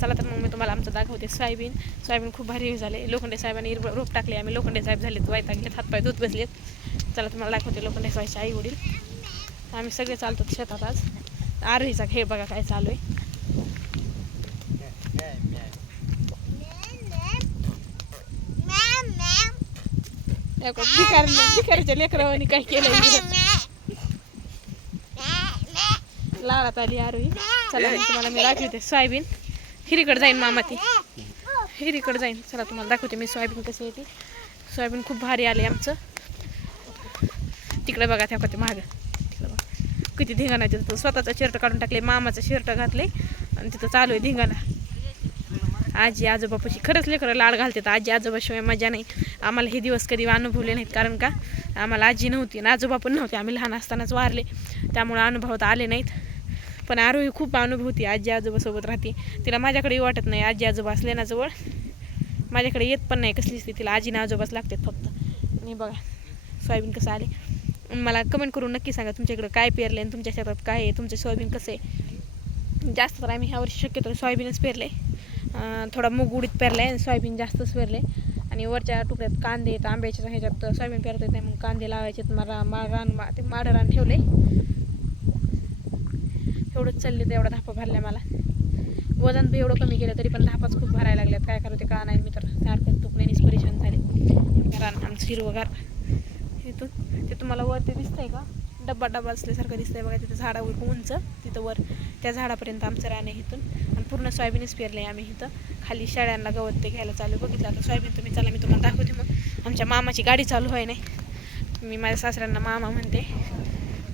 चला तर मग मी तुम्हाला आमचं दाखवते. सोयाबीन सोयाबीन खूप भारी झाले. लोखंडे साहेबांनी रोप टाकले. आम्ही लोखंडे साहेब झालेत घेत हातपाय दूध बसलेत. चला तुम्हाला दाखवते लोखंडे साहेबचे आई वडील. आम्ही सगळे चालतो शेतात आज. आरोहीचा खेळ बघा काय चालू आहे. त्या लेकरावानी काय केलं लाळात आली आरोही चला तुम्हाला मी दाखवते. सोयाबीन. हिरीकडे जाईन मामा ती हिरीकडे जाईन. चला तुम्हाला दाखवते मी सोयाबीन कसं येते सोयाबीन खूप भारी आले आमचं. तिकडे बघा त्या मागं. तिकडे बघा. किती धिंगाणा तिथं. स्वतःचा शर्ट काढून टाकले मामाचं शर्ट घातले आणि तिथं चालू आहे धिंगाणा. आजी आजोबापाशी खरंच लेकरं लाड घालतात. आजी आजोबाशिवाय मजा नाही. आम्हाला हे दिवस कधी अनुभवले नाहीत. कारण का? आम्हाला आजी नव्हती आणि आजोबा पण नव्हते. आम्ही लहान असतानाच वारले. त्यामुळे अनुभवता आले नाहीत. पण आरोही खूप अनुभवती आजी आजोबासोबत राहते. तिला माझ्याकडे वाटत नाही. आजी आजोबा असले ना जवळ माझ्याकडे येत पण नाही. कसलीच ती तिला आजीना आजोबाच लागतात फक्त. आणि बघा सोयाबीन कसं आले. मला कमेंट करून नक्की सांगा तुमच्याकडे काय पेरले आणि तुमच्या शेतात काय आहे? तुमचं सोयाबीन कसं आहे? जास्त तर आम्ही ह्यावर्षी शक्यतो सोयाबीनच पेरले थोडा मूग उडीत पेरला आहे आणि सोयाबीन जास्तच पेरले आणि वरच्या तुकड्यात कांदे आहेत. आंब्याच्या ह्याच्यात सोयाबीन पेरता येत नाही. मग कांदे लावायचे मला मा रान मा ते माडं रान ठेवले एवढंच चालले तर एवढा धापा भरला मला. वजन बी एवढं कमी केलं तरी पण धापाच खूप भरायला लागल्यात. काय करू ते का नाही मी तर सारखं दुखण्यानेच परेशान झाले. कारण आमचं हिरवगार इथून ते तुम्हाला वरती दिसतंय का? डब्बा डब्बा असल्यासारखं दिसतंय बघा तिथं झाडावर उंच तिथं वर त्या झाडापर्यंत आमचं रान आहे इथून. आणि पूर्ण सोयाबीनच पेरले आम्ही इथं. खाली शाळ्यांना गवत ते घ्यायला चालू बघितलं आता सोयाबीन तुम्ही चला मी तुम्हाला दाखवते मग. आमच्या मामाची गाडी चालू आहे नाही. मी माझ्या सासऱ्यांना मामा म्हणते.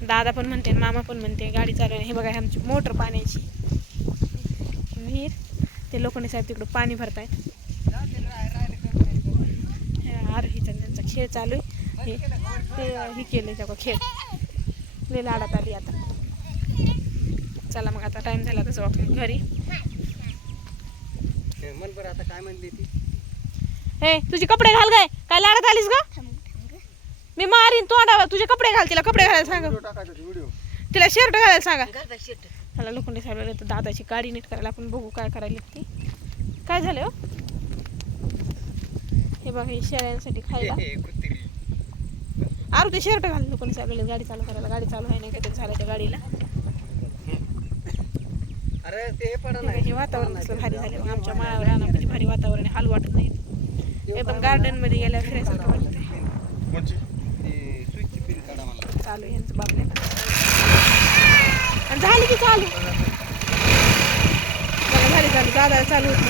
दादा पण म्हणते मामा पण म्हणते गाडी चालू आहे हे बघा आमची मोटर पाण्याची. विहीर. ते लोखंडे साहेब तिकडं पाणी भरतायत. आरोहीचा त्यांचा खेळ चालू आहे. हे ते हे केलं तेव्हा खेळ. लय लाडात आली आता. चला मग आता टाइम झाला तसं आपण घरी. मन बरं आता काय म्हणली ती? हे तुझे कपडे घाल काय काय लाडत आलीस का मी मारीन तोंडावर. तुझे कपडे घाल तिला कपडे घालायला सांगा. व्हिडिओ टाकायचा व्हिडिओ तिला शर्ट घालायला सांगा. मला लोखंडे साहेब तर दादाची गाडी नीट करायला आपण बघू काय करायला ती काय झालं हो? हे बघा हे शेळ्यांसाठी खायला. कुत्री आरू ते शर्ट घाल. लोखंडे साहेब गाडी चालू करायला. गाडी चालू आहे नाही काहीतरी झालं त्या गाडीला. अरे ते पण हे हे वातावरण भारी झालं. आमच्या माळावर किती भारी वातावरण आहे. हाल वाटत नाही. एकदम गार्डनमध्ये गेल्यावर फिरायसारखं वाटतंय. चालू आहे यांचं बाबल्या आणि की चालू. बघा झाली चालू दादा चालू होत.